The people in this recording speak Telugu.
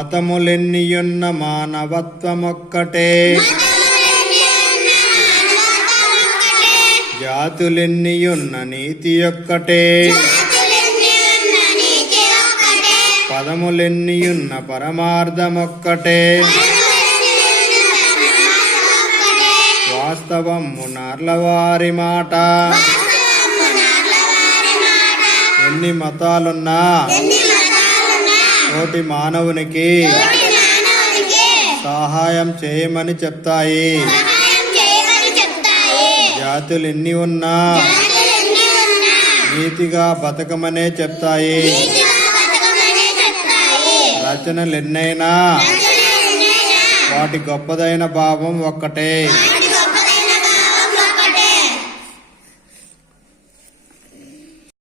మతములెన్నియున్న మానవత్వమొక్కటే, జాతులెన్నియున్న నీతి ఒక్కటే, పదములెన్నియున్న పరమార్థమొక్కటే, వాస్తవము నార్లవారి మాట. ఎన్ని మతాలున్నా తోటి మానవునికి సహాయం చేయమని చెప్తాయి. జాతులెన్ని ఉన్నా నీతిగా బతకమనే చెప్తాయి. రచనలెన్నైనా వాటి గొప్పదైన భావం ఒక్కటే.